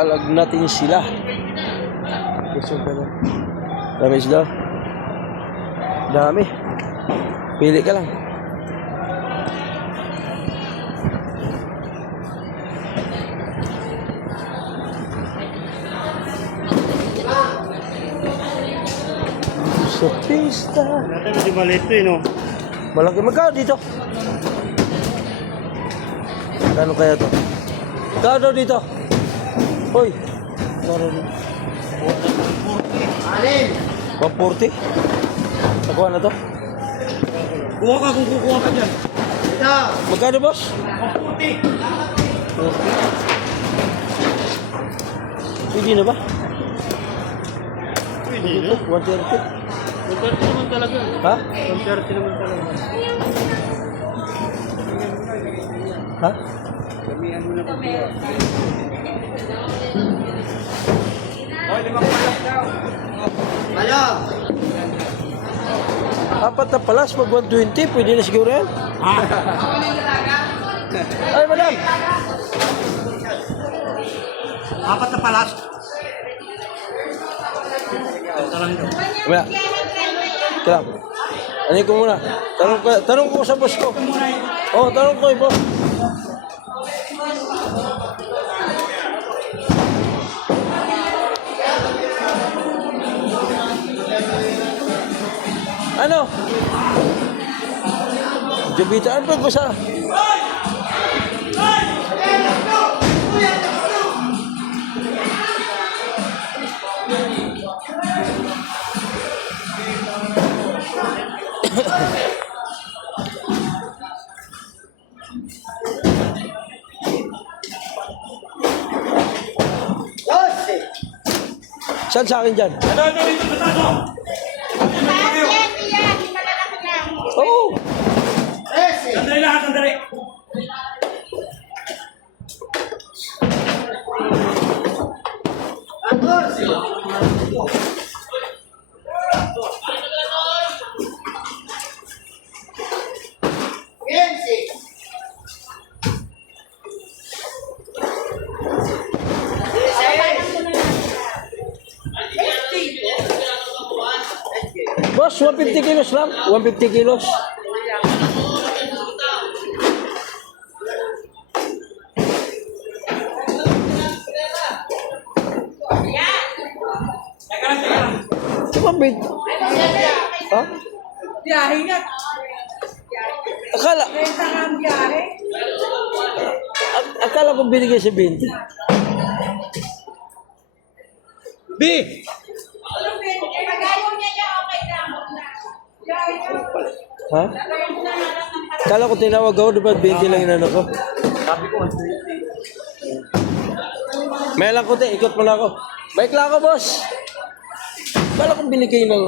Kalag natin sila. Gusto ka na. Dami isda. Dami. Pili ka lang. Sa pista. Natin medyo maliit to no? Malaki. Magkano dito? Kano kaya to? Kano dito? Hoy. Kano dito? 140? Nakuha na to? Kuha ka kung kukuha ka dyan. Magkano, boss? 140. Pwede na ba? Pwede Dito, na. 130. 130 naman talaga. Ha? 130 naman talaga. Ha? Kamihan mo na pagkuha. Hoy, 5 palas daw. Malam! Apat na palas, pag 120, pwede na siguro yan. Ha? Ay, madam! Apat na palas. Ito lang daw. Kamaya. Kailang. Ano ko muna? Tanong ko sa boss ko. Oh, tanong ko boss. Ano? Jabitaan pa basa. Saan sa akin dyan? Oo. Sandali lahat, sandali. Boss, 150 kilos lang. 150 kilos. Diba, bait? Ha? Biyahe nga. Akala, Benta nga ang biyahe. akala ko binigay sa 20. B! Pag-ayaw niya niya, okay lang. Biyahe nga. Ha? Akala ko tinawag ako, diba 20 lang inano ko? Sabi ko, 120. May lang ko, ikot mo na ako. Bike lang ako, boss. Akala ko binigay ng